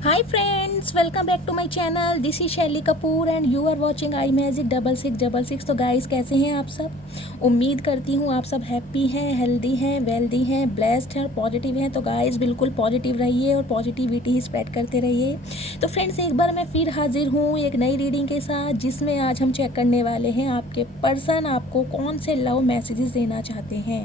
Hi friends, welcome back to my channel. This is Shaily Kapoor and you are watching I magic 6666। तो guys कैसे हैं आप सब? उम्मीद करती हूँ आप सब हैप्पी हैं, हेल्दी हैं, वेल्दी हैं, ब्लेस्ड हैं और पॉजिटिव हैं। तो गाइस बिल्कुल पॉजिटिव रहिए और पॉजिटिविटी ही स्प्रेड करते रहिए। तो फ्रेंड्स एक बार मैं फिर हाजिर हूँ एक नई रीडिंग के साथ, जिसमें आज हम चेक करने वाले हैं आपके पर्सन आपको कौन से लव मैसेजेस देना चाहते हैं,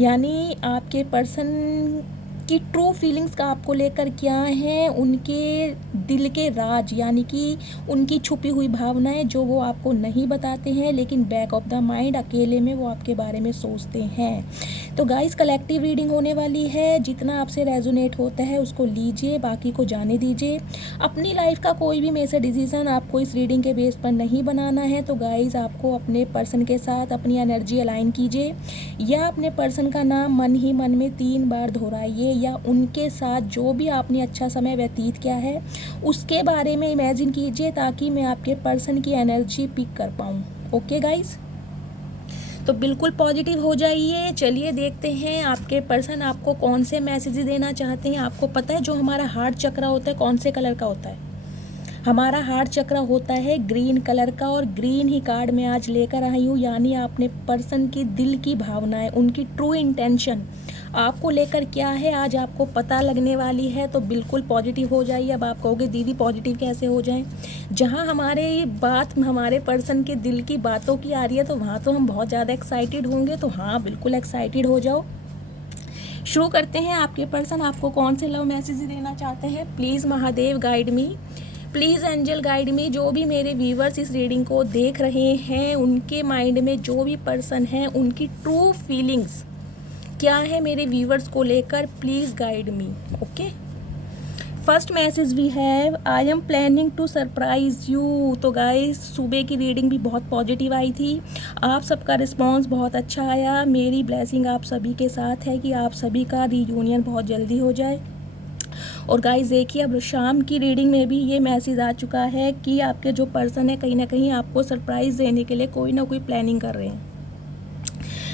यानी आपके पर्सन कि ट्रू फीलिंग्स का आपको लेकर क्या हैं, उनके दिल के राज यानी कि उनकी छुपी हुई भावनाएं जो वो आपको नहीं बताते हैं, लेकिन बैक ऑफ द माइंड अकेले में वो आपके बारे में सोचते हैं। तो गाइस कलेक्टिव रीडिंग होने वाली है, जितना आपसे रेजोनेट होता है उसको लीजिए, बाकी को जाने दीजिए। अपनी लाइफ का कोई भी मेजर डिसीजन आपको इस रीडिंग के बेस पर नहीं बनाना है। तो गाइस आपको अपने पर्सन के साथ अपनी एनर्जी अलाइन कीजिए, या अपने पर्सन का नाम मन ही मन में 3 बार दोहराइए, या उनके साथ जो भी आपने अच्छा समय व्यतीत किया है उसके बारे में इमेजिन कीजिए, ताकि मैं आपके पर्सन की एनर्जी पिक कर पाऊँ। ओके गाइस, तो बिल्कुल पॉजिटिव हो जाइए। चलिए देखते हैं आपके पर्सन आपको कौन से मैसेजेस देना चाहते हैं। आपको पता है जो हमारा हार्ट चक्र होता है कौन से कलर का होता है? हमारा हार्ट चक्र होता है ग्रीन कलर का, और ग्रीन ही कार्ड मैं आज लेकर आई हूँ, यानी आपने पर्सन की दिल की भावनाएं, उनकी ट्रू इंटेंशन आपको लेकर क्या है आज आपको पता लगने वाली है। तो बिल्कुल पॉजिटिव हो जाइए। अब आप कहोगे दीदी पॉजिटिव कैसे हो जाएं? जहाँ हमारे पर्सन के दिल की बातों की आ रही है तो वहाँ तो हम बहुत ज़्यादा एक्साइटेड होंगे। तो हाँ बिल्कुल एक्साइटेड हो जाओ। शुरू करते हैं। आपके पर्सन आपको कौन से लव मैसेज देना चाहते हैं? Please Mahadev guide me, please angel guide me. जो भी मेरे व्यूवर्स इस रीडिंग को देख रहे हैं, उनके माइंड में जो भी पर्सन है उनकी ट्रू फीलिंग्स क्या है मेरे व्यूवर्स को लेकर, please guide me. Okay, first message we have, I am planning to surprise you. तो गाइस सुबह की रीडिंग भी बहुत पॉजिटिव आई थी, आप सबका रिस्पांस बहुत अच्छा आया। मेरी ब्लेसिंग आप सभी के साथ है कि आप सभी का रीयूनियन बहुत जल्दी हो जाए। और गाइस देखिए अब शाम की रीडिंग में भी ये मैसेज आ चुका है कि आपके जो पर्सन है कहीं ना कहीं आपको सरप्राइज़ देने के लिए कोई ना कोई प्लानिंग कर रहे हैं।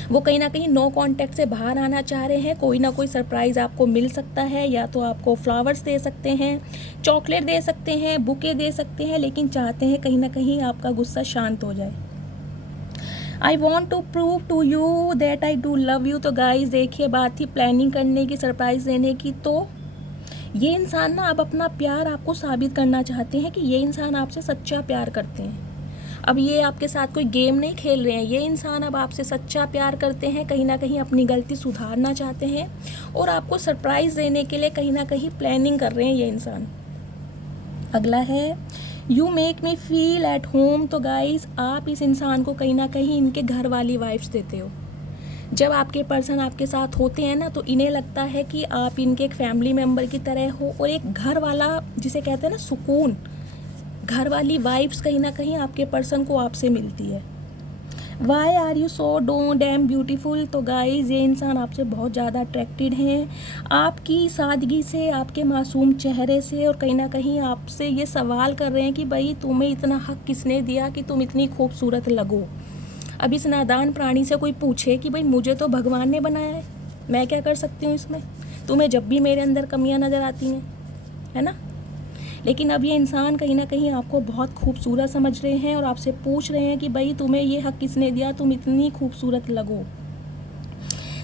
वो कहीं ना कहीं नो कांटेक्ट से बाहर आना चाह रहे हैं। कोई ना कोई सरप्राइज़ आपको मिल सकता है, या तो आपको फ्लावर्स दे सकते हैं, चॉकलेट दे सकते हैं, बुके दे सकते हैं, लेकिन चाहते हैं कहीं ना कहीं आपका गुस्सा शांत हो जाए। I want to prove to you that I do love you. तो गाइज देखिए बात थी प्लानिंग करने की, सरप्राइज़ देने की। तो ये इंसान ना अब अपना प्यार आपको साबित करना चाहते हैं कि ये इंसान आपसे सच्चा प्यार करते हैं। अब ये आपके साथ कोई गेम नहीं खेल रहे हैं, ये इंसान अब आपसे सच्चा प्यार करते हैं, कहीं ना कहीं अपनी गलती सुधारना चाहते हैं और आपको सरप्राइज़ देने के लिए कहीं ना कहीं प्लानिंग कर रहे हैं ये इंसान। अगला है you make me feel at home. तो गाइस आप इस इंसान को कहीं ना कहीं इनके घर वाली वाइब्स देते हो। जब आपके पर्सन आपके साथ होते हैं ना, तो इन्हें लगता है कि आप इनके एक फैमिली मेम्बर की तरह हो, और एक घर वाला जिसे कहते हैं ना सुकून, घर वाली वाइब्स कहीं ना कहीं आपके पर्सन को आपसे मिलती है। Why are you so damn beautiful. तो गाइज ये इंसान आपसे बहुत ज़्यादा अट्रैक्टेड हैं, आपकी सादगी से, आपके मासूम चेहरे से, और कहीं ना कहीं आपसे ये सवाल कर रहे हैं कि भाई तुम्हें इतना हक किसने दिया कि तुम इतनी खूबसूरत लगो। अब इस नादान प्राणी से कोई पूछे कि भाई मुझे तो भगवान ने बनाया है, मैं क्या कर सकती हूँ इसमें? तुम्हें जब भी मेरे अंदर कमियाँ नज़र आती हैं, है ना? लेकिन अब ये इंसान कहीं ना कहीं आपको बहुत खूबसूरत समझ रहे हैं और आपसे पूछ रहे हैं कि भाई तुम्हें ये हक किसने दिया, तुम इतनी खूबसूरत लगो।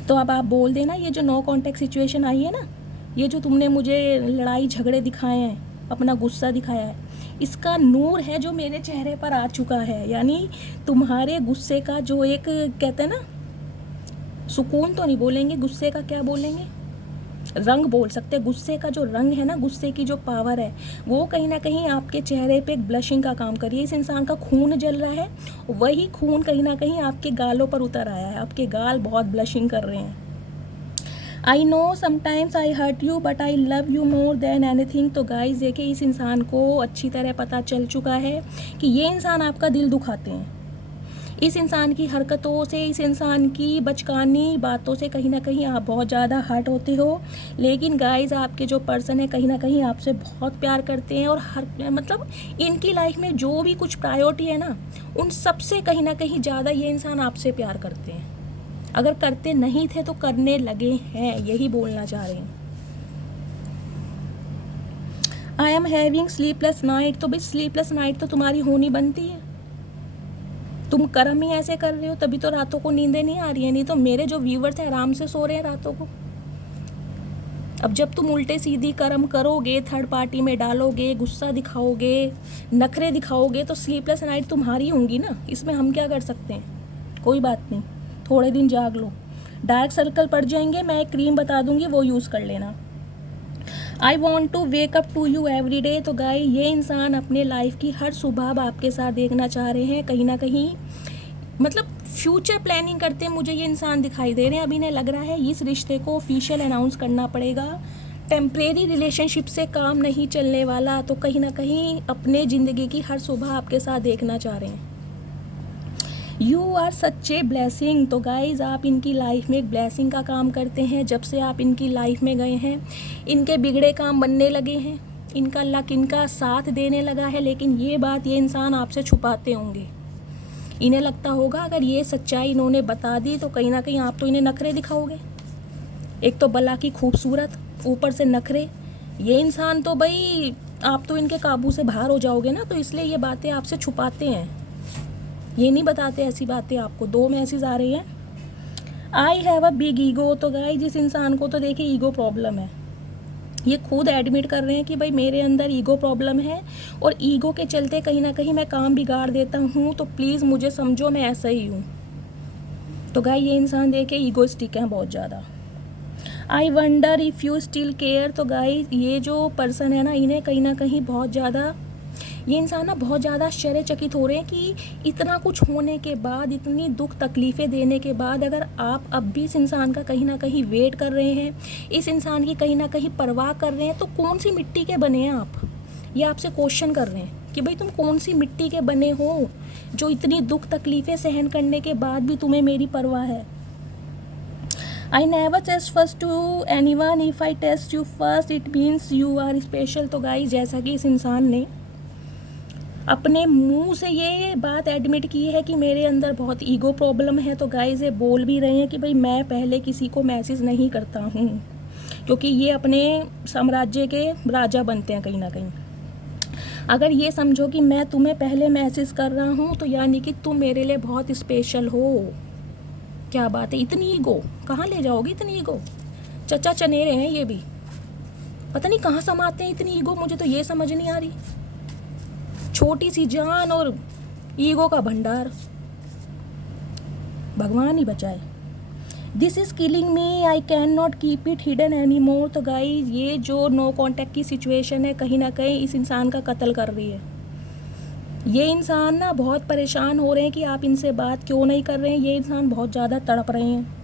तो अब आप बोल देना, ये जो नो कॉन्टेक्ट सिचुएशन आई है ना, ये जो तुमने मुझे लड़ाई झगड़े दिखाए हैं, अपना गुस्सा दिखाया है, इसका नूर है जो मेरे चेहरे पर आ चुका है। यानी तुम्हारे गुस्से का जो एक कहते हैं ना, सुकून तो नहीं बोलेंगे, गुस्से का क्या बोलेंगे, रंग बोल सकते हैं। गुस्से का जो रंग है ना, गुस्से की जो पावर है, वो कहीं ना कहीं आपके चेहरे पे एक ब्लशिंग का काम कर रही है। इस इंसान का खून जल रहा है, वही खून कहीं ना कहीं आपके गालों पर उतर आया है, आपके गाल बहुत ब्लशिंग कर रहे हैं। I know sometimes I hurt you but I love you more than anything. तो गाइस देखिए इस इंसान को अच्छी तरह पता चल चुका है कि ये इंसान आपका दिल दुखाते हैं। इस इंसान की हरकतों से, इस इंसान की बचकानी बातों से कहीं ना कहीं आप बहुत ज़्यादा हर्ट होते हो। लेकिन गाइस आपके जो पर्सन है कहीं ना कहीं आपसे बहुत प्यार करते हैं, और हर मतलब इनकी लाइफ में जो भी कुछ प्रायोरिटी है ना, उन सबसे कहीं ना कहीं ज़्यादा ये इंसान आपसे प्यार करते हैं। अगर करते नहीं थे तो करने लगे हैं, यही बोलना चाह रहे हैं। I am having sleepless night, तो भाई स्लीपलेस नाइट तो तुम्हारी होनी बनती है, तुम कर्म ही ऐसे कर रहे हो, तभी तो रातों को नींदें नहीं आ रही है। नहीं तो मेरे जो व्यूवर्स हैं आराम से सो रहे हैं रातों को। अब जब तुम उल्टे सीधी कर्म करोगे, थर्ड पार्टी में डालोगे, गुस्सा दिखाओगे, नखरे दिखाओगे, तो स्लीपलेस नाइट तुम्हारी होंगी ना। इसमें हम क्या कर सकते हैं, कोई बात नहीं, थोड़े दिन जाग लो। डार्क सर्कल पड़ जाएंगे, मैं एक क्रीम बता दूंगी, वो यूज़ कर लेना। I want to wake up to you every day, तो गाय ये इंसान अपने लाइफ की हर सुबह आपके साथ देखना चाह रहे हैं। कहीं ना कहीं मतलब फ्यूचर प्लानिंग करते हैं मुझे ये इंसान दिखाई दे रहे हैं। अभी इन्हें लग रहा है इस रिश्ते को ऑफिशियल अनाउंस करना पड़ेगा, टेम्परेरी रिलेशनशिप से काम नहीं चलने वाला। तो कहीं ना कहीं अपने ज़िंदगी की हर सुबह आपके साथ देखना चाह रहे हैं। You are such a blessing, तो गाइज़ आप इनकी लाइफ में एक ब्लेसिंग का काम करते हैं। जब से आप इनकी लाइफ में गए हैं, इनके बिगड़े काम बनने लगे हैं, इनका लक इनका साथ देने लगा है। लेकिन ये बात ये इंसान आपसे छुपाते होंगे। इन्हें लगता होगा अगर ये सच्चाई इन्होंने बता दी तो कहीं ना कहीं आप तो इन्हें नखरे दिखाओगे। एक तो बला की खूबसूरत, ऊपर से नखरे। ये इंसान तो भाई आप तो इनके काबू से बाहर हो जाओगे ना, तो इसलिए ये बातें आपसे छुपाते हैं, ये नहीं बताते ऐसी बातें आपको। 2 मैसेज आ रही हैं। I have a big ego, तो गाइस जिस इंसान को तो देखिए ईगो प्रॉब्लम है, ये खुद एडमिट कर रहे हैं कि भाई मेरे अंदर ईगो प्रॉब्लम है और ईगो के चलते कहीं ना कहीं मैं काम बिगाड़ देता हूँ, तो प्लीज़ मुझे समझो मैं ऐसा ही हूँ। तो गाइस ये इंसान देखे ईगोइस्टिक हैं बहुत ज़्यादा। I wonder if you still care, तो गाइस ये जो पर्सन है ना, इन्हें कहीं ना कहीं बहुत ज़्यादा, ये इंसान ना बहुत ज़्यादा आश्चर्यचकित हो रहे हैं कि इतना कुछ होने के बाद, इतनी दुख तकलीफ़ें देने के बाद, अगर आप अब भी इस इंसान का कहीं ना कहीं वेट कर रहे हैं, इस इंसान की कहीं ना कहीं परवाह कर रहे हैं, तो कौन सी मिट्टी के बने हैं आप। ये आपसे क्वेश्चन कर रहे हैं कि भाई तुम कौन सी मिट्टी के बने हो जो इतनी दुख तकलीफ़ें सहन करने के बाद भी तुम्हें मेरी परवाह है। I never text first to anyone, if I text you first it means you are special. तो गाइस जैसा कि इस इंसान ने अपने मुंह से ये बात एडमिट की है कि मेरे अंदर बहुत ईगो प्रॉब्लम है, तो गाइस ये बोल भी रहे हैं कि भाई मैं पहले किसी को मैसेज नहीं करता हूँ, क्योंकि ये अपने साम्राज्य के राजा बनते हैं कहीं ना कहीं। अगर ये समझो कि मैं तुम्हें पहले मैसेज कर रहा हूँ तो यानी कि तुम मेरे लिए बहुत स्पेशल हो। क्या बात है, इतनी ईगो कहाँ ले जाओगी, इतनी ईगो। चचा चनेरे हैं ये भी, पता नहीं कहाँ समाते हैं इतनी ईगो, मुझे तो ये समझ नहीं आ रही। छोटी सी जान और ईगो का भंडार, भगवान ही बचाए। This is killing me, I can not keep it hidden any more. तो गाइस ये जो नो कॉन्टैक्ट की सिचुएशन है कहीं ना कहीं इस इंसान का कत्ल कर रही है। ये इंसान ना बहुत परेशान हो रहे हैं कि आप इनसे बात क्यों नहीं कर रहे हैं। ये इंसान बहुत ज़्यादा तड़प रहे हैं,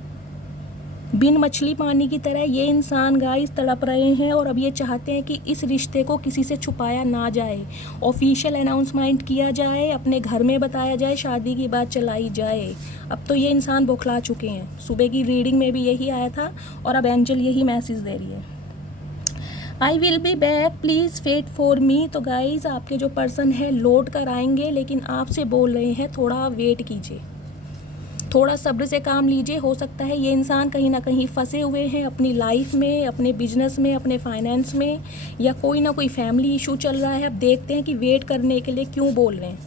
बिन मछली पानी की तरह ये इंसान गाइस तड़प रहे हैं। और अब ये चाहते हैं कि इस रिश्ते को किसी से छुपाया ना जाए, ऑफिशियल अनाउंसमेंट किया जाए, अपने घर में बताया जाए, शादी की बात चलाई जाए। अब तो ये इंसान बौखला चुके हैं। सुबह की रीडिंग में भी यही आया था और अब एंजल यही मैसेज दे रही है। I will be back please wait for me. तो गाइज़ आपके जो पर्सन है लौट कर आएंगे, लेकिन आपसे बोल रहे हैं थोड़ा वेट कीजिए, थोड़ा सब्र से काम लीजिए। हो सकता है ये इंसान कहीं ना कहीं फंसे हुए हैं अपनी लाइफ में, अपने बिजनेस में, अपने फाइनेंस में, या कोई ना कोई फैमिली इशू चल रहा है। अब देखते हैं कि वेट करने के लिए क्यों बोल रहे हैं।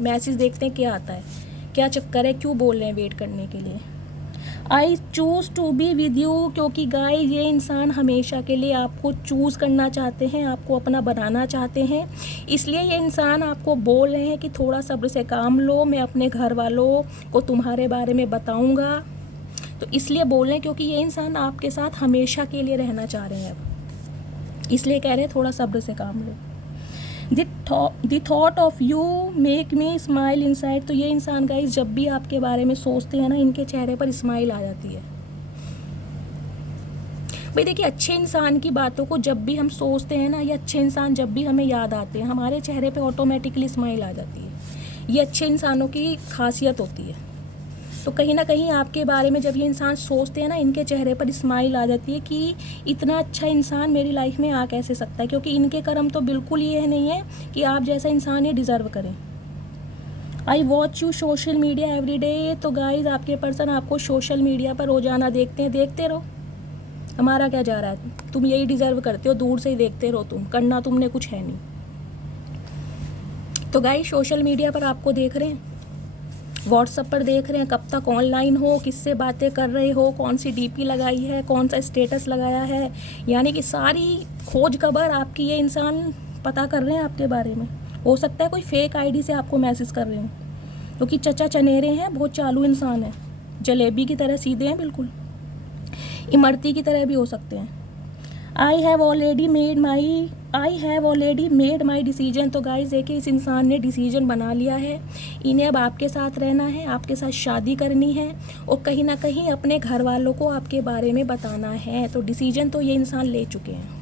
मैसेज देखते हैं क्या आता है, क्या चक्कर है, क्यों बोल रहे हैं वेट करने के लिए। I choose to be with you, क्योंकि गाइस ये इंसान हमेशा के लिए आपको चूज़ करना चाहते हैं, आपको अपना बनाना चाहते हैं। इसलिए ये इंसान आपको बोल रहे हैं कि थोड़ा सब्र से काम लो, मैं अपने घर वालों को तुम्हारे बारे में बताऊंगा। तो इसलिए बोल रहे हैं क्योंकि ये इंसान आपके साथ हमेशा के लिए रहना चाह रहे हैं अब, इसलिए कह रहे हैं थोड़ा सब्र से काम लो। The thought of you make me smile inside. तो ये इंसान गाइस जब भी आपके बारे में सोचते हैं ना, इनके चेहरे पर स्माइल आ जाती है। भाई देखिए, अच्छे इंसान की बातों को जब भी हम सोचते हैं ना, या अच्छे इंसान जब भी हमें याद आते हैं, हमारे चेहरे पे ऑटोमेटिकली स्माइल आ जाती है। ये अच्छे इंसानों की खासियत होती है। तो कहीं ना कहीं आपके बारे में जब ये इंसान सोचते हैं ना, इनके चेहरे पर स्माइल आ जाती है कि इतना अच्छा इंसान मेरी लाइफ में आ कैसे सकता है, क्योंकि इनके कर्म तो बिल्कुल ये नहीं है कि आप जैसा इंसान ये डिज़र्व करें। I watch you social media every day. तो गाइज आपके पर्सन आपको सोशल मीडिया पर रोज़ाना देखते हैं, देखते रहो, हमारा क्या जा रहा है, तुम यही डिज़र्व करते हो, दूर से ही देखते रहो, तुम करना तुमने कुछ है नहीं। तो गाइस सोशल मीडिया पर आपको देख रहे हैं, व्हाट्सएप पर देख रहे हैं, कब तक ऑनलाइन हो, किससे बातें कर रहे हो, कौन सी डीपी लगाई है, कौन सा स्टेटस लगाया है, यानी कि सारी खोज खबर आपकी ये इंसान पता कर रहे हैं आपके बारे में। हो सकता है कोई फेक आईडी से आपको मैसेज कर रहे हो, क्योंकि चचा चनेरे हैं, बहुत चालू इंसान है, जलेबी की तरह सीधे हैं बिल्कुल, इमरती की तरह भी हो सकते हैं। I have already made my decision. तो गाइस देखिए, इस इंसान ने डिसीजन बना लिया है, इन्हें अब आपके साथ रहना है, आपके साथ शादी करनी है और कहीं ना कहीं अपने घर वालों को आपके बारे में बताना है। तो डिसीजन तो ये इंसान ले चुके हैं।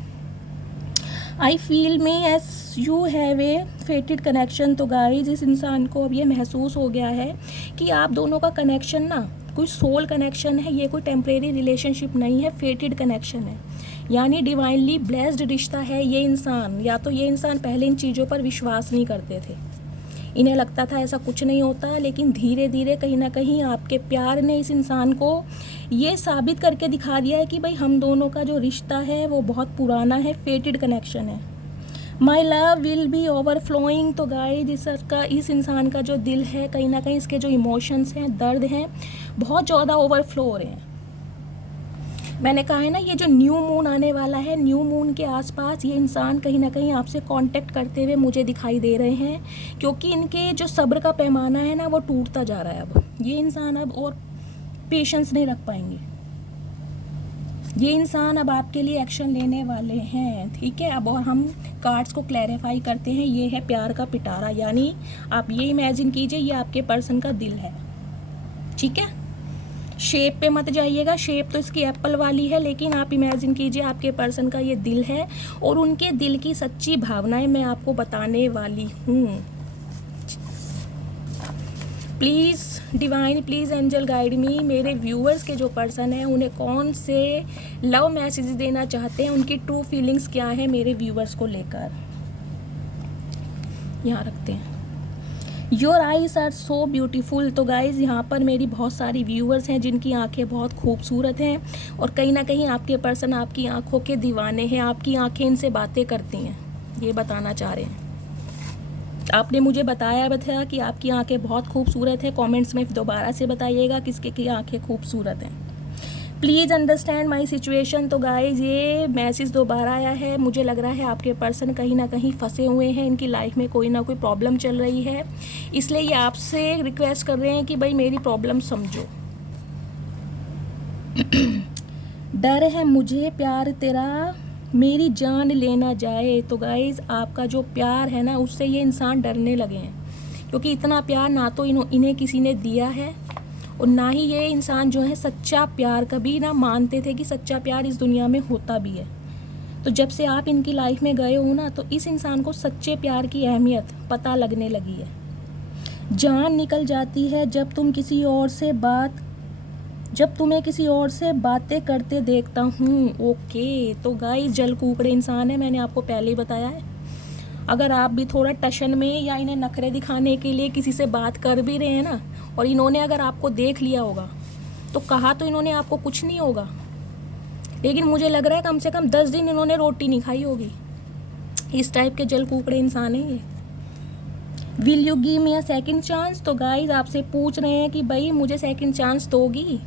I feel me as you have a fated connection. तो गाइस इस इंसान को अब ये महसूस हो गया है कि आप दोनों का कनेक्शन ना कोई सोल कनेक्शन है, ये कोई टेम्परेरी रिलेशनशिप नहीं है, फेटेड कनेक्शन है, यानी डिवाइनली ब्लेस्ड रिश्ता है ये इंसान। या तो ये इंसान पहले इन चीज़ों पर विश्वास नहीं करते थे, इन्हें लगता था ऐसा कुछ नहीं होता, लेकिन धीरे धीरे कहीं ना कहीं आपके प्यार ने इस इंसान को ये साबित करके दिखा दिया है कि भाई हम दोनों का जो रिश्ता है वो बहुत पुराना है, फेटेड कनेक्शन है। My love will be overflowing. तो गाइस इस इंसान का जो दिल है, कहीं ना कहीं इसके जो इमोशंस हैं, दर्द हैं, बहुत ज़्यादा ओवरफ्लो हो रहे हैं। मैंने कहा है ना, ये जो न्यू मून आने वाला है, न्यू मून के आसपास ये इंसान कहीं ना कहीं आपसे कांटेक्ट करते हुए मुझे दिखाई दे रहे हैं, क्योंकि इनके जो सब्र का पैमाना है ना वो टूटता जा रहा है। अब ये इंसान अब और पेशेंस नहीं रख पाएंगे, ये इंसान अब आपके लिए एक्शन लेने वाले हैं, ठीक है। अब और हम कार्ड्स को क्लैरिफाई करते हैं। ये है प्यार का पिटारा, यानी आप ये इमेजिन कीजिए ये आपके पर्सन का दिल है, ठीक है। शेप पे मत जाइएगा, शेप तो इसकी एप्पल वाली है, लेकिन आप इमेजिन कीजिए आपके पर्सन का ये दिल है और उनके दिल की सच्ची भावनाएं मैं आपको बताने वाली हूँ। Please divine, please angel guide me. मेरे व्यूअर्स के जो पर्सन हैं उन्हें कौन से लव मैसेजेस देना चाहते हैं, उनकी ट्रू फीलिंग्स क्या है मेरे व्यूअर्स को लेकर, यहाँ रखते हैं। Your eyes are so beautiful. तो गाइज़ यहाँ पर मेरी बहुत सारी व्यूअर्स हैं जिनकी आंखें बहुत खूबसूरत हैं और कहीं ना कहीं आपके पर्सन आपकी आंखों के दीवाने हैं, आपकी आंखें इनसे बातें करती हैं, ये बताना चाह रहे हैं। आपने मुझे बताया था कि आपकी आंखें बहुत खूबसूरत है, कमेंट्स में दोबारा से बताइएगा किसके की आंखें खूबसूरत हैं। Please understand my situation. तो गाइज़ ये मैसेज दोबारा आया है, मुझे लग रहा है आपके पर्सन कहीं ना कहीं फंसे हुए हैं, इनकी लाइफ में कोई ना कोई प्रॉब्लम चल रही है, इसलिए ये आपसे रिक्वेस्ट कर रहे हैं कि भाई मेरी प्रॉब्लम समझो। डर है मुझे प्यार तेरा मेरी जान लेना जाए। तो गाइज़ आपका जो प्यार है ना उससे ये इंसान डरने लगे हैं, क्योंकि इतना प्यार ना तो इन्हें किसी ने दिया है और ना ही ये इंसान जो है सच्चा प्यार कभी ना मानते थे कि सच्चा प्यार इस दुनिया में होता भी है। तो जब से आप इनकी लाइफ में गए हो ना, तो इस इंसान को सच्चे प्यार की अहमियत पता लगने लगी है। जान निकल जाती है जब तुम्हें किसी और से बातें करते देखता हूँ। ओके, तो गाइस जल कुकड़े इंसान है, मैंने आपको पहले ही बताया है। अगर आप भी थोड़ा टशन में या इन्हें नखरे दिखाने के लिए किसी से बात कर भी रहे हैं ना, और इन्होंने अगर आपको देख लिया होगा, तो कहा तो इन्होंने आपको कुछ नहीं होगा, लेकिन मुझे लग रहा है कम से कम 10 दिन इन्होंने रोटी नहीं खाई होगी। इस टाइप के जल कुकड़े इंसान हैं ये। Will you give me a second chance. तो गाइज आपसे पूछ रहे हैं कि भाई मुझे सेकंड चांस दोगी,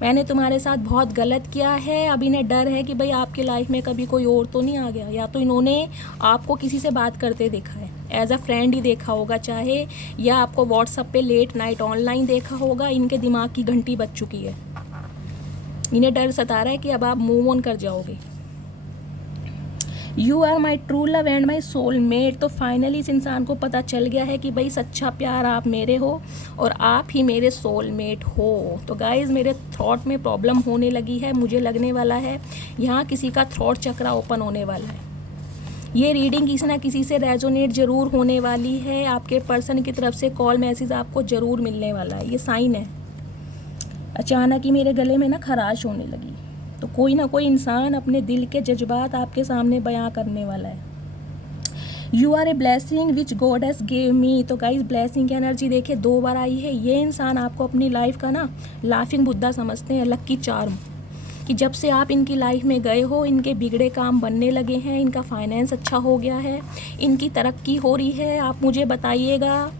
मैंने तुम्हारे साथ बहुत गलत किया है। अब इन्हें डर है कि भाई आपकी लाइफ में कभी कोई और तो नहीं आ गया, या तो इन्होंने आपको किसी से बात करते देखा है, एज अ फ्रेंड ही देखा होगा चाहे, या आपको व्हाट्सएप पे लेट नाइट ऑनलाइन देखा होगा। इनके दिमाग की घंटी बज चुकी है, इन्हें डर सता रहा है कि अब आप मूव ऑन कर जाओगे। You are my true love and my soulmate. तो फाइनली इस इंसान को पता चल गया है कि भाई सच्चा प्यार आप मेरे हो और आप ही मेरे सोलमेट हो। तो गाइज मेरे थ्रॉट में प्रॉब्लम होने लगी है, मुझे लगने वाला है यहाँ किसी का थ्रॉट चक्रा ओपन होने वाला है। ये रीडिंग किसी ना किसी से रेजोनेट जरूर होने वाली है, आपके पर्सन की तरफ से कॉल मैसेज आपको ज़रूर मिलने वाला है, ये साइन है। अचानक ही मेरे गले में ना खराश होने लगी, तो कोई ना कोई इंसान अपने दिल के जज्बात आपके सामने बयां करने वाला है। You are a blessing which God has gave me. तो गाइस ब्लेसिंग की एनर्जी देखिए 2 बार आई है। ये इंसान आपको अपनी लाइफ का ना लाफिंग बुद्धा समझते हैं, लक्की चार्म। कि जब से आप इनकी लाइफ में गए हो इनके बिगड़े काम बनने लगे हैं, इनका फाइनेंस अच्छा हो गया है, इनकी तरक्की हो रही है। आप मुझे बताइएगा,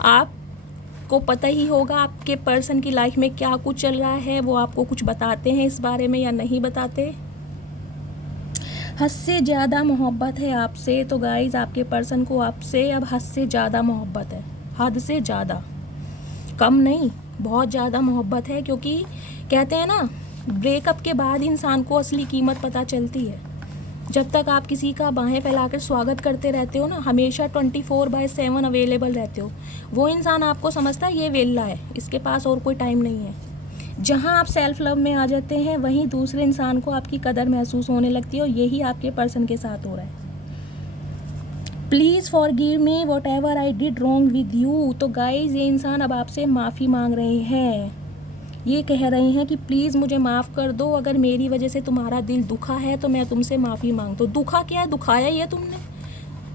आपको पता ही होगा आपके पर्सन की लाइफ में क्या कुछ चल रहा है, वो आपको कुछ बताते हैं इस बारे में या नहीं बताते। हद से ज़्यादा मोहब्बत है आपसे, तो गाइज़ आपके पर्सन को आपसे अब हद से ज़्यादा मोहब्बत है, हद से ज़्यादा, कम नहीं, बहुत ज़्यादा मोहब्बत है। क्योंकि कहते हैं ना, ब्रेकअप के बाद इंसान को असली कीमत पता चलती है। जब तक आप किसी का बाहें फैलाकर स्वागत करते रहते हो ना, हमेशा 24/7 अवेलेबल रहते हो, वो इंसान आपको समझता है ये वेला है, इसके पास और कोई टाइम नहीं है। जहाँ आप सेल्फ लव में आ जाते हैं वहीं दूसरे इंसान को आपकी कदर महसूस होने लगती है, और यही आपके पर्सन के साथ हो रहा है। Please forgive me what ever I did wrong with you. तो गाइज ये इंसान अब आपसे माफ़ी मांग रहे हैं, ये कह रहे हैं कि प्लीज़ मुझे माफ़ कर दो, अगर मेरी वजह से तुम्हारा दिल दुखा है तो मैं तुमसे माफ़ी मांगता हूँ। दुखा क्या है, दुखाया ही है तुमने।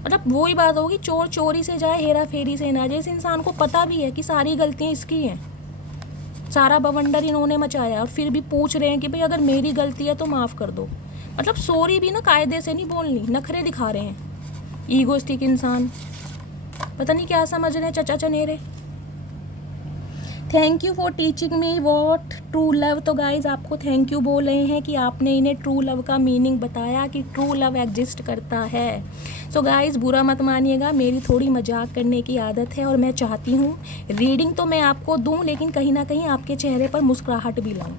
मतलब वही बात होगी, चोर चोरी से जाए हेरा फेरी से ना जाए। इस इंसान को पता भी है कि सारी गलतियाँ इसकी हैं, सारा बवंडर इन्होंने मचाया, और फिर भी पूछ रहे हैं कि भाई अगर मेरी गलती है तो माफ़ कर दो। मतलब सॉरी भी ना कायदे से नहीं बोलनी, नखरे दिखा रहे हैं ईगोइस्टिक इंसान, पता नहीं क्या समझ रहे हैं चचा चनेरे। Thank you for teaching me what true love. तो गाइज आपको थैंक यू बोल रहे हैं कि आपने इन्हें ट्रू लव का मीनिंग बताया, कि ट्रू लव एग्जिस्ट करता है। सो गाइज बुरा मत मानिएगा, मेरी थोड़ी मजाक करने की आदत है, और मैं चाहती हूँ रीडिंग तो मैं आपको दूँ, लेकिन कहीं ना कहीं आपके चेहरे पर मुस्कुराहट भी लाऊँ,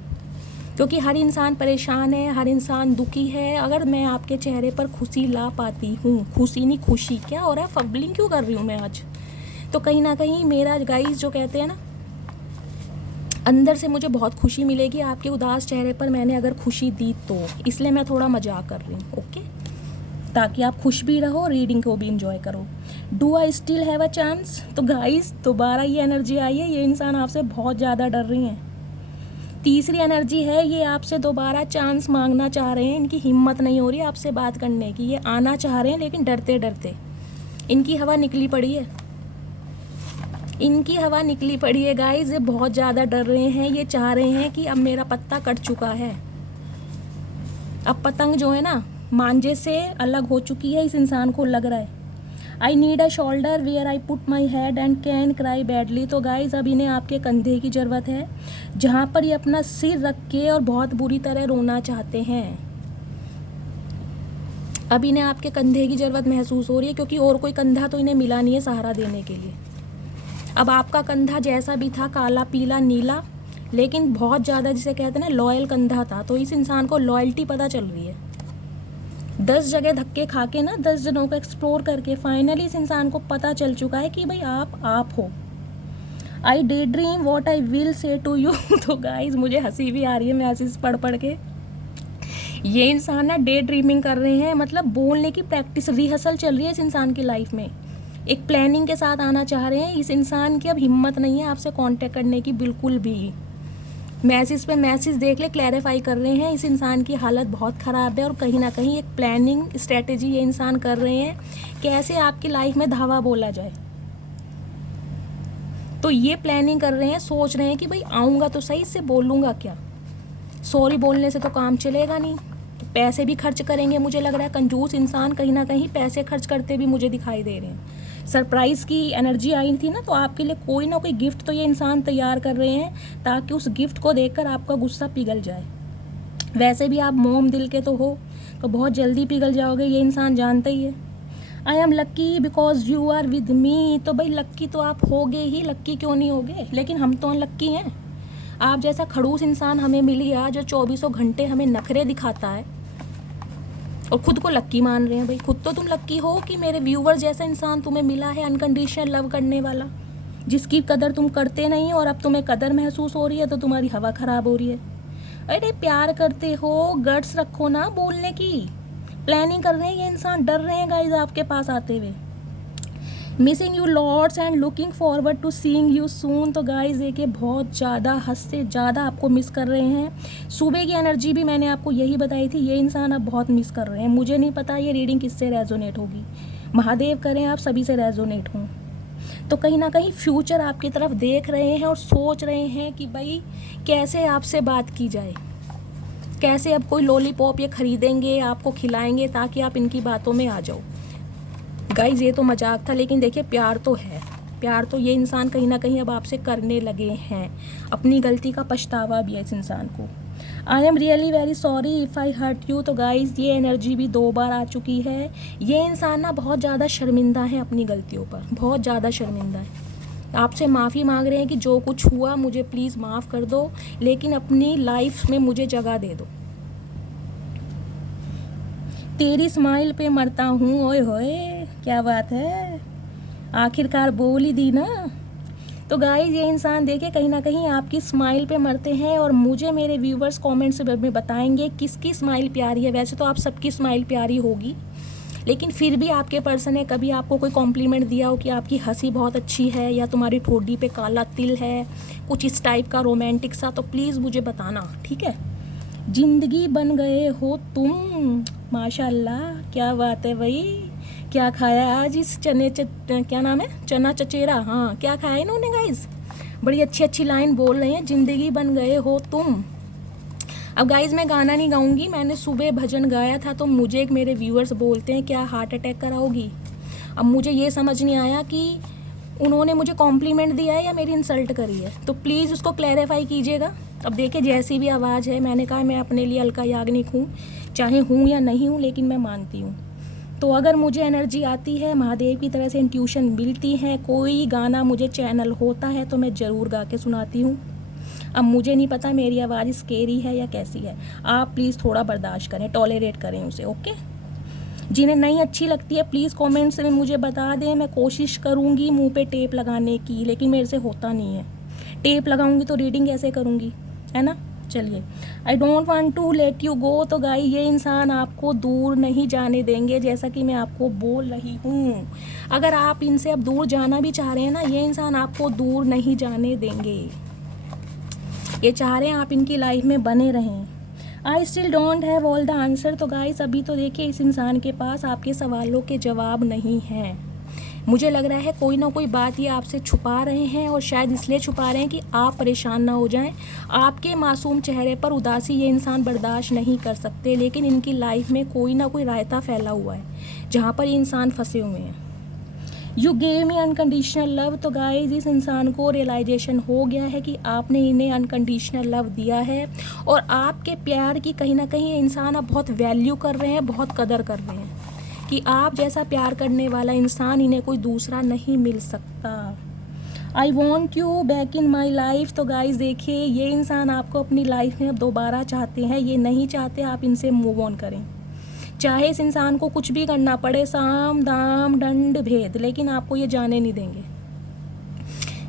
क्योंकि हर इंसान परेशान है, हर इंसान दुखी है। अगर मैं आपके चेहरे पर खुशी ला पाती हूँ, खुशी नहीं खुशी, क्या हो रहा है, फबलिंग क्यों कर रही हूँ मैं आज, तो कहीं ना कहीं मेरा गाइज जो कहते हैं ना, अंदर से मुझे बहुत खुशी मिलेगी आपके उदास चेहरे पर मैंने अगर खुशी दी तो, इसलिए मैं थोड़ा मजाक कर रही हूँ, ओके, ताकि आप खुश भी रहो, रीडिंग को भी इंजॉय करो। Do I still have a chance. तो गाइस दोबारा ये एनर्जी आई है, ये इंसान आपसे बहुत ज़्यादा डर रही हैं। तीसरी एनर्जी है, ये आपसे दोबारा चांस मांगना चाह रहे हैं, इनकी हिम्मत नहीं हो रही आपसे बात करने की, ये आना चाह रहे हैं लेकिन डरते डरते। इनकी हवा निकली पड़ी है, इनकी हवा निकली पड़ी है गाइस, ये बहुत ज़्यादा डर रहे हैं। ये चाह रहे हैं कि अब मेरा पत्ता कट चुका है, अब पतंग जो है ना मांझे से अलग हो चुकी है, इस इंसान को लग रहा है। I need a shoulder where I put my head and can cry badly. तो गाइज अब इन्हें आपके कंधे की ज़रूरत है, जहाँ पर ये अपना सिर रख के और बहुत बुरी तरह रोना चाहते हैं। अब इन्हें आपके कंधे की ज़रूरत महसूस हो रही है, क्योंकि और कोई कंधा तो इन्हें मिला नहीं है सहारा देने के लिए। अब आपका कंधा जैसा भी था, काला पीला नीला, लेकिन बहुत ज़्यादा जिसे कहते हैं ना लॉयल कंधा था, तो इस इंसान को लॉयल्टी पता चल रही है। 10 जगह धक्के खा के ना, 10 जनों को एक्सप्लोर करके फाइनली इस इंसान को पता चल चुका है कि भाई आप हो। I daydream what I will say to you. तो गाइज मुझे हंसी भी आ रही है मैसेज पढ़ पढ़ के। ये इंसान ना डे ड्रीमिंग कर रहे हैं, मतलब बोलने की प्रैक्टिस रिहर्सल चल रही है इस इंसान की लाइफ में, एक प्लानिंग के साथ आना चाह रहे हैं। इस इंसान की अब हिम्मत नहीं है आपसे कांटेक्ट करने की बिल्कुल भी। मैसेज पे मैसेज देख ले, क्लैरिफाई कर रहे हैं, इस इंसान की हालत बहुत ख़राब है, और कहीं ना कहीं एक प्लानिंग स्ट्रेटेजी ये इंसान कर रहे हैं कैसे आपकी लाइफ में धावा बोला जाए। तो ये प्लानिंग कर रहे हैं, सोच रहे हैं कि भाई आऊँगा तो सही, से बोलूँगा क्या, सॉरी बोलने से तो काम चलेगा नहीं, तो पैसे भी खर्च करेंगे। मुझे लग रहा है कंजूस इंसान कहीं ना कहीं पैसे खर्च करते भी मुझे दिखाई दे रहे हैं। सरप्राइज़ की एनर्जी आई थी ना, तो आपके लिए कोई ना कोई गिफ्ट तो ये इंसान तैयार कर रहे हैं, ताकि उस गिफ्ट को देखकर आपका गुस्सा पिघल जाए। वैसे भी आप मोम दिल के तो हो, तो बहुत जल्दी पिघल जाओगे, ये इंसान जानता ही है। I am lucky because you are with me. तो भाई लक्की तो आप होगे ही, लक्की क्यों नहीं होगे, लेकिन हम तो अनलक्की हैं। आप जैसा खड़ूस इंसान हमें मिल गया जो 24 घंटे हमें नखरे दिखाता है और खुद को लक्की मान रहे हैं। भाई खुद तो तुम लक्की हो कि मेरे व्यूवर जैसा इंसान तुम्हें मिला है, अनकंडीशनल लव करने वाला, जिसकी कदर तुम करते नहीं और अब तुम्हें कदर महसूस हो रही है, तो तुम्हारी हवा ख़राब हो रही है। अरे प्यार करते हो, गट्स रखो ना बोलने की। प्लानिंग कर रहे हैं ये इंसान, डर रहे हैं गाइज आपके पास आते हुए। Missing you lots and looking forward to seeing you soon. तो गाइज देखिए बहुत ज़्यादा, हद से ज़्यादा आपको मिस कर रहे हैं। सुबह की एनर्जी भी मैंने आपको यही बताई थी, ये इंसान अब बहुत मिस कर रहे हैं। मुझे नहीं पता ये रीडिंग किससे रेजोनेट होगी, महादेव करें आप सभी से रेजोनेट हों। तो कहीं ना कहीं फ्यूचर आपकी तरफ देख रहे हैं और सोच रहे हैं कि भाई कैसे आपसे बात की जाए, कैसे अब कोई लॉलीपॉप ये खरीदेंगे, आपको खिलाएंगे ताकि आप इनकी बातों में आ जाओ। गाइज ये तो मजाक था, लेकिन देखिए प्यार तो है, प्यार तो ये इंसान कहीं ना कहीं अब आपसे करने लगे हैं। अपनी गलती का पछतावा भी है इस इंसान को। I am really very sorry if I hurt you. तो गाइज़ ये एनर्जी भी 2 बार आ चुकी है। ये इंसान ना बहुत ज़्यादा शर्मिंदा है अपनी गलतियों पर, बहुत ज़्यादा शर्मिंदा है। आपसे माफ़ी मांग रहे हैं कि जो कुछ हुआ मुझे प्लीज़ माफ़ कर दो, लेकिन अपनी लाइफ में मुझे जगह दे दो। तेरी स्माइल पे मरता हूँ, ओए होए क्या बात है, आखिरकार बोल ही दी ना। तो गाइस ये इंसान देखिए कहीं ना कहीं आपकी स्माइल पे मरते हैं, और मुझे मेरे व्यूवर्स कमेंट्स में बताएंगे किसकी स्माइल प्यारी है। वैसे तो आप सबकी स्माइल प्यारी होगी, लेकिन फिर भी आपके पर्सन ने कभी आपको कोई कॉम्प्लीमेंट दिया हो कि आपकी हंसी बहुत अच्छी है, या तुम्हारी ठोडी पे काला तिल है, कुछ इस टाइप का रोमांटिक सा, तो प्लीज़ मुझे बताना, ठीक है। जिंदगी बन गए हो तुम, माशाल्लाह क्या बात है भाई। क्या खाया आज इस क्या नाम है, चना चचेरा, हाँ क्या खाया इन्होंने गाइज। बड़ी अच्छी अच्छी लाइन बोल रहे हैं, जिंदगी बन गए हो तुम। अब गाइज मैं गाना नहीं गाऊंगी, मैंने सुबह भजन गाया था, तो मुझे एक मेरे व्यूअर्स बोलते हैं क्या हार्ट अटैक कराओगी। अब मुझे ये समझ नहीं आया कि उन्होंने मुझे कॉम्प्लीमेंट दिया है या मेरी इंसल्ट करी है, तो प्लीज़ उसको क्लैरिफाई कीजिएगा। अब देखिए जैसी भी आवाज़ है, मैंने कहा मैं अपने लिए अलका याग्निक हूँ, चाहे हूँ या नहीं हूँ, लेकिन मैं मानती हूँ। तो अगर मुझे एनर्जी आती है, महादेव की तरह से इंट्यूशन मिलती है, कोई गाना मुझे चैनल होता है, तो मैं ज़रूर गा के सुनाती हूँ। अब मुझे नहीं पता मेरी आवाज़ स्केरी है या कैसी है, आप प्लीज़ थोड़ा बर्दाश्त करें, टॉलरेट करें उसे, ओके। जिन्हें नहीं अच्छी लगती है प्लीज़ कमेंट्स में मुझे बता दें। मैं कोशिश करूँगी मुंह पे टेप लगाने की, लेकिन मेरे से होता नहीं है। टेप लगाऊंगी तो रीडिंग कैसे करूँगी, है ना। चलिए, I don't want to let you go. तो गाई ये इंसान आपको दूर नहीं जाने देंगे, जैसा कि मैं आपको बोल रही हूँ। अगर आप इनसे अब दूर जाना भी चाह रहे हैं ना, ये इंसान आपको दूर नहीं जाने देंगे। ये चाह रहे हैं आप इनकी लाइफ में बने रहें। I still don't have all the answer. तो गाइस अभी तो देखिए इस इंसान के पास आपके सवालों के जवाब नहीं हैं। मुझे लग रहा है कोई ना कोई बात ये आपसे छुपा रहे हैं, और शायद इसलिए छुपा रहे हैं कि आप परेशान ना हो जाएं। आपके मासूम चेहरे पर उदासी ये इंसान बर्दाश्त नहीं कर सकते, लेकिन इनकी लाइफ में कोई ना कोई रायता फैला हुआ है जहाँ पर ये इंसान फंसे हुए हैं। You gave me unconditional love. तो गाइस इस इंसान को रियलाइजेशन हो गया है कि आपने इन्हें अनकंडीशनल लव दिया है, और आपके प्यार की कहीं ना कहीं ये इंसान अब बहुत वैल्यू कर रहे हैं, बहुत कदर कर रहे हैं कि आप जैसा प्यार करने वाला इंसान इन्हें कोई दूसरा नहीं मिल सकता। I want you back in my life. तो गाइज देखिए ये इंसान आपको अपनी लाइफ में अब दोबारा चाहते हैं, ये नहीं चाहते आप इनसे मूव ऑन करें। चाहे इस इंसान को कुछ भी करना पड़े, साम दाम दंड भेद, लेकिन आपको ये जाने नहीं देंगे,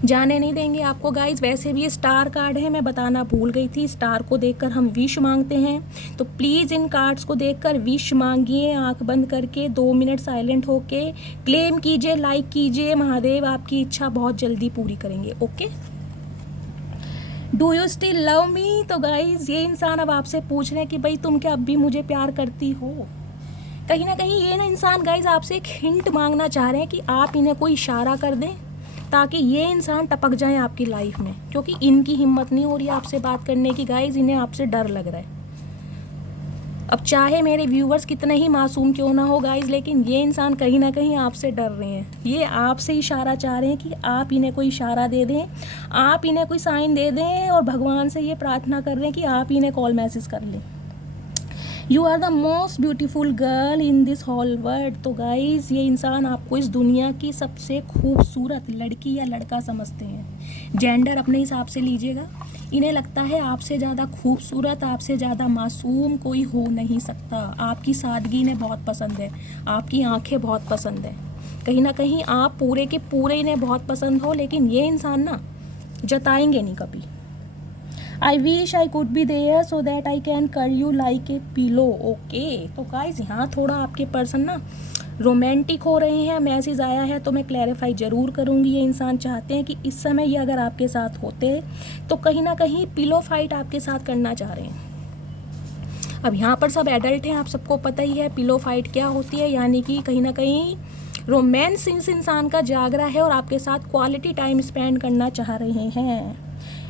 जाने नहीं देंगे आपको। गाइज वैसे भी ये स्टार कार्ड है, मैं बताना भूल गई थी। स्टार को देखकर हम विश मांगते हैं, तो प्लीज़ इन कार्ड्स को देखकर विश मांगिए, आंख बंद करके 2 मिनट साइलेंट होके क्लेम कीजिए, लाइक कीजिए। महादेव आपकी इच्छा बहुत जल्दी पूरी करेंगे, okay. Do you still love me. तो गाइज ये इंसान अब आपसे पूछ रहे हैं कि भाई तुम क्या अब भी मुझे प्यार करती हो। कहीं ना कहीं ये ना इंसान गाइज आपसे एक हिंट मांगना चाह रहे हैं कि आप इन्हें कोई इशारा कर दें, ताकि ये इंसान टपक जाए आपकी लाइफ में, क्योंकि इनकी हिम्मत नहीं हो रही आपसे बात करने की। गाइज इन्हें आपसे डर लग रहा है। अब चाहे मेरे व्यूवर्स कितने ही मासूम क्यों ना हो गाइज, लेकिन ये इंसान कहीं ना कहीं आपसे डर रहे हैं। ये आपसे इशारा चाह रहे हैं कि आप इन्हें कोई इशारा दे दें, आप इन्हें कोई साइन दे दें, और भगवान से ये प्रार्थना कर रहे हैं कि आप इन्हें कॉल मैसेज कर लें। You are the most beautiful girl in this whole world. तो गाइज ये इंसान आपको इस दुनिया की सबसे खूबसूरत लड़की या लड़का समझते हैं। जेंडर अपने हिसाब से लीजिएगा। इन्हें लगता है आपसे ज़्यादा खूबसूरत, आपसे ज़्यादा मासूम कोई हो नहीं सकता। आपकी सादगी इन्हें बहुत पसंद है, आपकी आंखें बहुत पसंद है। कहीं ना कहीं आप पूरे के पूरे इन्हें बहुत पसंद हो, लेकिन ये इंसान ना जताएंगे नहीं कभी। I wish I could be there so that I can कर you like a pillow, okay. तो गाइज यहाँ थोड़ा आपके पर्सन ना रोमांटिक हो रहे हैं, मैसेज आया है तो मैं क्लैरिफाई ज़रूर करूँगी। ये इंसान चाहते हैं कि इस समय ये अगर आपके साथ होते तो कहीं ना कहीं पिलो फाइट आपके साथ करना चाह रहे हैं। अब यहाँ पर सब एडल्ट हैं, आप सबको पता ही है पिलो फाइट क्या होती है, यानी कि कहीं ना कहीं रोमांस इस इंसान का जाग रहा है और आपके साथ क्वालिटी टाइम स्पेंड करना चाह रहे हैं।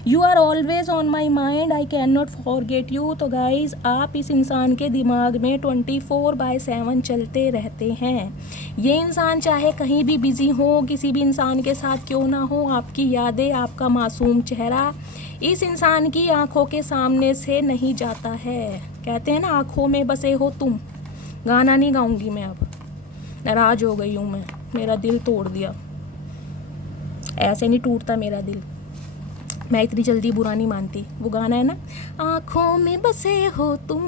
You are always on my mind, I can not forget you. तो गाइज आप इस इंसान के दिमाग में 24/7 चलते रहते हैं। ये इंसान चाहे कहीं भी बिजी हो, किसी भी इंसान के साथ क्यों ना हो, आपकी यादें, आपका मासूम चेहरा इस इंसान की आंखों के सामने से नहीं जाता है। कहते हैं ना, आंखों में बसे हो तुम। गाना नहीं गाऊंगी मैं अब, नाराज हो गई हूँ मैं, मेरा दिल तोड़ दिया। ऐसे नहीं टूटता मेरा दिल, मैं इतनी जल्दी बुरा नहीं मानती। वो गाना है ना, आँखों में बसे हो तुम,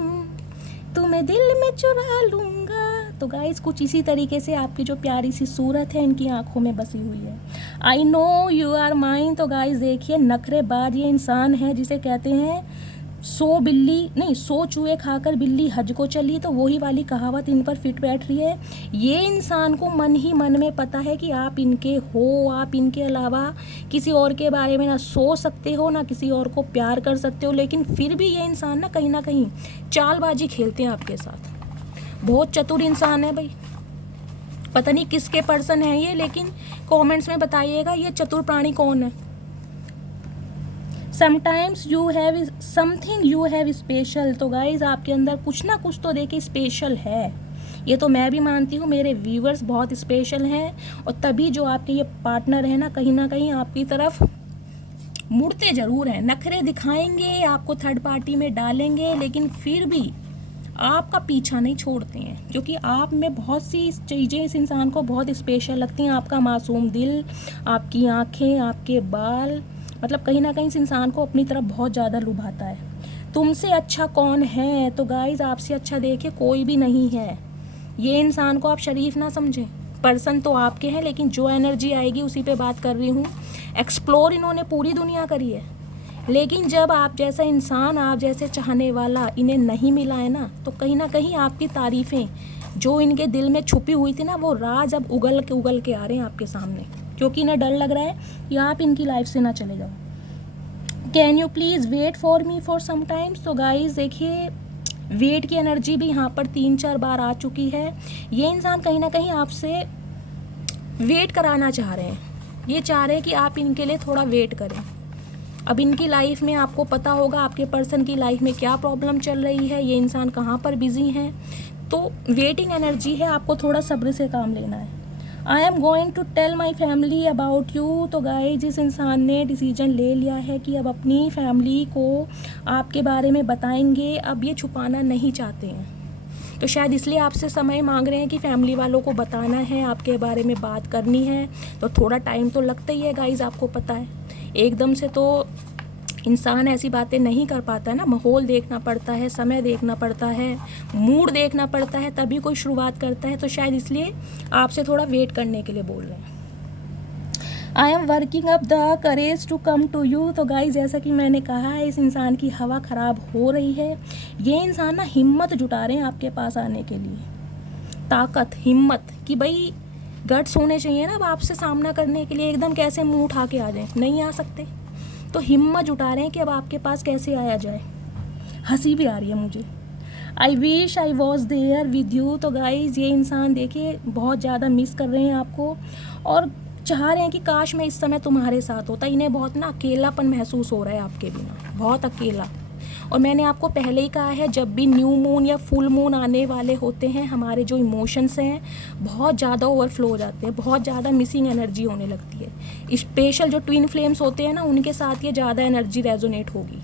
तुम्हें दिल में चुरा लूँगा। तो गाइस कुछ इसी तरीके से आपकी जो प्यारी सी सूरत है इनकी आंखों में बसी हुई है। I know you are mine. तो गाइस देखिए, नखरेबाज ये इंसान है जिसे कहते हैं 100 चूहे खाकर बिल्ली हज को चली। तो वही वाली कहावत इन पर फिट बैठ रही है। ये इंसान को मन ही मन में पता है कि आप इनके हो, आप इनके अलावा किसी और के बारे में ना सोच सकते हो, ना किसी और को प्यार कर सकते हो, लेकिन फिर भी ये इंसान ना कहीं चालबाजी खेलते हैं आपके साथ। बहुत चतुर इंसान है भाई, पता नहीं किसके पर्सन है ये, लेकिन कमेंट्स में बताइएगा ये चतुर प्राणी कौन है। Sometimes you have something you have special. तो गाइज आपके अंदर कुछ ना कुछ तो देखिए स्पेशल है, ये तो मैं भी मानती हूँ। मेरे व्यूवर्स बहुत स्पेशल हैं, और तभी जो आपके ये पार्टनर है ना कहीं आपकी तरफ मुड़ते ज़रूर हैं। नखरे दिखाएंगे, आपको थर्ड पार्टी में डालेंगे, लेकिन फिर भी आपका पीछा नहीं छोड़ते हैं, क्योंकि आप में बहुत सी चीज़ें इस इंसान को बहुत स्पेशल लगती हैं। आपका मासूम दिल, आपकी आँखें, आपके बाल, मतलब कहीं ना कहीं इस इंसान को अपनी तरफ बहुत ज़्यादा लुभाता है। तुमसे अच्छा कौन है? तो गाइज़ आपसे अच्छा देखिए कोई भी नहीं है। ये इंसान को आप शरीफ ना समझें, पर्सन तो आपके हैं, लेकिन जो एनर्जी आएगी उसी पे बात कर रही हूँ। एक्सप्लोर इन्होंने पूरी दुनिया करी है, लेकिन जब आप जैसा इंसान, आप जैसे चाहने वाला इन्हें नहीं मिला है ना, तो कहीं ना कहीं आपकी तारीफ़ें जो इनके दिल में छुपी हुई थी ना, वो राज अब उगल के आ रहे हैं आपके सामने, क्योंकि इन्हें डर लग रहा है कि आप इनकी लाइफ से ना चले जाओ। Can you please wait for me for some times. तो गाइज देखिए, वेट की एनर्जी भी यहाँ पर 3-4 बार आ चुकी है। ये इंसान कहीं ना कहीं आपसे वेट कराना चाह रहे हैं, ये चाह रहे हैं कि आप इनके लिए थोड़ा वेट करें। अब इनकी लाइफ में आपको पता होगा आपके पर्सन की लाइफ में क्या प्रॉब्लम चल रही है, ये इंसान कहाँ पर बिजी हैं, तो वेटिंग एनर्जी है, आपको थोड़ा सब्र से काम लेना है। I am going to tell my family about you. तो गाइस जिस इंसान ने डिसीजन ले लिया है कि अब अपनी फैमिली को आपके बारे में बताएंगे, अब ये छुपाना नहीं चाहते हैं, तो शायद इसलिए आपसे समय मांग रहे हैं कि फैमिली वालों को बताना है, आपके बारे में बात करनी है। तो थोड़ा टाइम तो लगता ही है गाइस, आपको पता है, एकदम से तो इंसान ऐसी बातें नहीं कर पाता है ना। माहौल देखना पड़ता है, समय देखना पड़ता है, मूड देखना पड़ता है, तभी कोई शुरुआत करता है। तो शायद इसलिए आपसे थोड़ा वेट करने के लिए बोल रहे हैं। I am working up the courage to come to you. तो गाइस जैसा कि मैंने कहा है, इस इंसान की हवा ख़राब हो रही है। ये इंसान ना हिम्मत जुटा रहे हैं आपके पास आने के लिए, ताकत, हिम्मत, कि भाई गट्स होने चाहिए ना अब आपसे सामना करने के लिए। एकदम कैसे मुंह उठा के आ जाए, नहीं आ सकते, तो हिम्मत जुटा रहे हैं कि अब आपके पास कैसे आया जाए। हंसी भी आ रही है मुझे। I wish I was there with you. तो गाइज़ ये इंसान देखिए बहुत ज़्यादा मिस कर रहे हैं आपको, और चाह रहे हैं कि काश मैं इस समय तुम्हारे साथ होता। इन्हें बहुत ना अकेलापन महसूस हो रहा है आपके बिना, बहुत अकेला। और मैंने आपको पहले ही कहा है, जब भी न्यू मून या फुल मून आने वाले होते हैं, हमारे जो इमोशंस हैं बहुत ज़्यादा ओवरफ्लो हो जाते हैं, बहुत ज़्यादा मिसिंग एनर्जी होने लगती है। स्पेशल जो ट्विन फ्लेम्स होते हैं ना, उनके साथ ये ज़्यादा एनर्जी रेजोनेट होगी।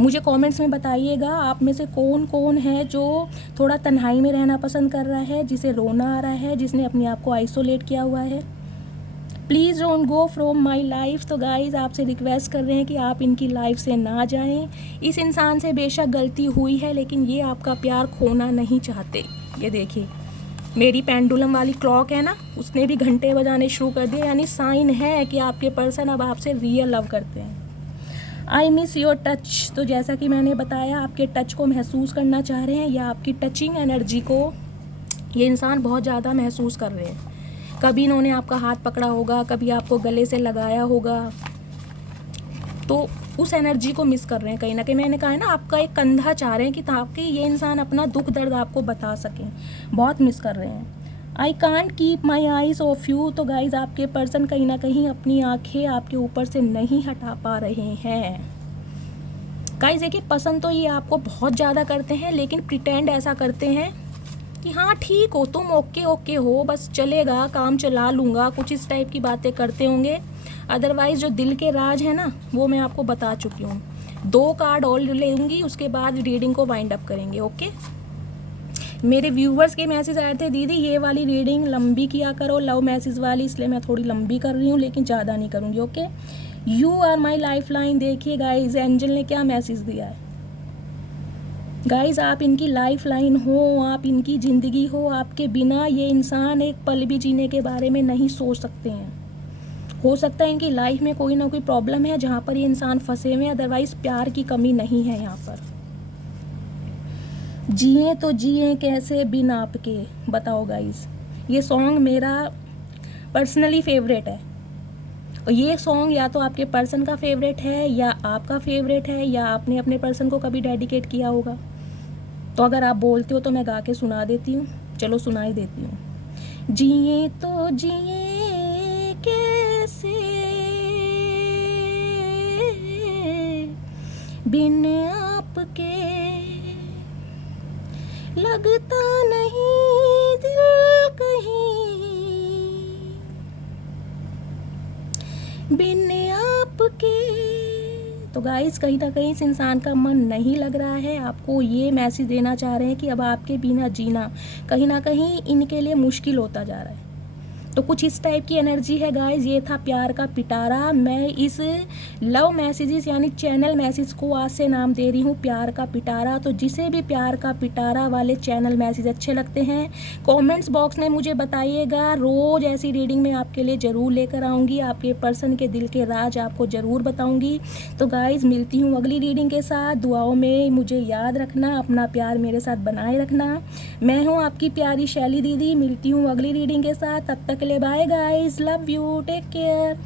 मुझे कमेंट्स में बताइएगा आप में से कौन कौन है जो थोड़ा तन्हाई में रहना पसंद कर रहा है, जिसे रोना आ रहा है, जिसने अपने आप को आइसोलेट किया हुआ है। Please don't go from my life. तो गाइज़ आपसे रिक्वेस्ट कर रहे हैं कि आप इनकी लाइफ से ना जाएं। इस इंसान से बेशक गलती हुई है, लेकिन ये आपका प्यार खोना नहीं चाहते। ये देखिए मेरी पेंडुलम वाली क्लॉक है ना, उसने भी घंटे बजाने शुरू कर दिए, यानी साइन है कि आपके पर्सन अब आपसे रियल लव करते हैं। I miss your touch. तो जैसा कि मैंने बताया, आपके टच को महसूस करना चाह रहे हैं, या आपकी टचिंग एनर्जी को ये इंसान बहुत ज़्यादा महसूस कर रहे हैं। कभी इन्होंने आपका हाथ पकड़ा होगा, कभी आपको गले से लगाया होगा, तो उस एनर्जी को मिस कर रहे हैं कहीं ना कहीं। मैंने कहा है ना, आपका एक कंधा चाह रहे हैं कि ताकि ये इंसान अपना दुख दर्द आपको बता सकें, बहुत मिस कर रहे हैं। I can't keep my eyes of you. तो गाइज आपके पर्सन कहीं ना कहीं अपनी आंखें आपके ऊपर से नहीं हटा पा रहे हैं। गाइज देखिए, पसंद तो ये आपको बहुत ज़्यादा करते हैं, लेकिन प्रिटेंड ऐसा करते हैं कि हाँ ठीक हो तुम, ओके ओके हो, बस चलेगा, काम चला लूँगा, कुछ इस टाइप की बातें करते होंगे। अदरवाइज़ जो दिल के राज है ना, वो मैं आपको बता चुकी हूँ। 2 कार्ड और लेंगी, उसके बाद रीडिंग को वाइंड अप करेंगे। ओके, मेरे व्यूवर्स के मैसेज आए थे, दीदी ये वाली रीडिंग लंबी किया करो, लव मैसेज वाली, इसलिए मैं थोड़ी लंबी कर रही हूँ, लेकिन ज़्यादा नहीं करूँगी। Okay, you are my lifeline. देखिए गाइज, एंजल ने क्या मैसेज दिया है। गाइज आप इनकी लाइफ लाइन हो, आप इनकी ज़िंदगी हो, आपके बिना ये इंसान एक पल भी जीने के बारे में नहीं सोच सकते हैं। हो सकता है इनकी लाइफ में कोई ना कोई प्रॉब्लम है जहाँ पर ये इंसान फंसे हुए हैं, अदरवाइज़ प्यार की कमी नहीं है यहाँ पर। जिए तो जिए कैसे बिन आपके, बताओ गाइज। ये सॉन्ग मेरा पर्सनली फेवरेट है, और ये सॉन्ग या तो आपके पर्सन का फेवरेट है, या आपका फेवरेट है, या आपने अपने पर्सन को कभी डेडिकेट किया होगा। तो अगर आप बोलते हो तो मैं गा के सुना देती हूँ। चलो सुना ही देती हूँ। जिए तो जिए कैसे बिन आपके, लगता नहीं दिल कहीं बिन आपके। तो गाइस कहीं ना कहीं इस इंसान का मन नहीं लग रहा है, आपको ये मैसेज देना चाह रहे हैं कि अब आपके बिना जीना कहीं ना कहीं इनके लिए मुश्किल होता जा रहा है। तो कुछ इस टाइप की एनर्जी है गाइस। ये था प्यार का पिटारा। मैं इस लव मैसेजेस यानी चैनल मैसेज को आज से नाम दे रही हूँ प्यार का पिटारा। तो जिसे भी प्यार का पिटारा वाले चैनल मैसेज अच्छे लगते हैं, कमेंट्स बॉक्स में मुझे बताइएगा। रोज़ ऐसी रीडिंग मैं आपके लिए ज़रूर लेकर आऊँगी, आपके पर्सन के दिल के राज आपको ज़रूर बताऊँगी। तो गाइज़ मिलती हूँ अगली रीडिंग के साथ। दुआओं में मुझे याद रखना, अपना प्यार मेरे साथ बनाए रखना। मैं हूँ आपकी प्यारी शैली दीदी। मिलती हूँ अगली रीडिंग के साथ। तब तक के लिए bye guys, love you, take care.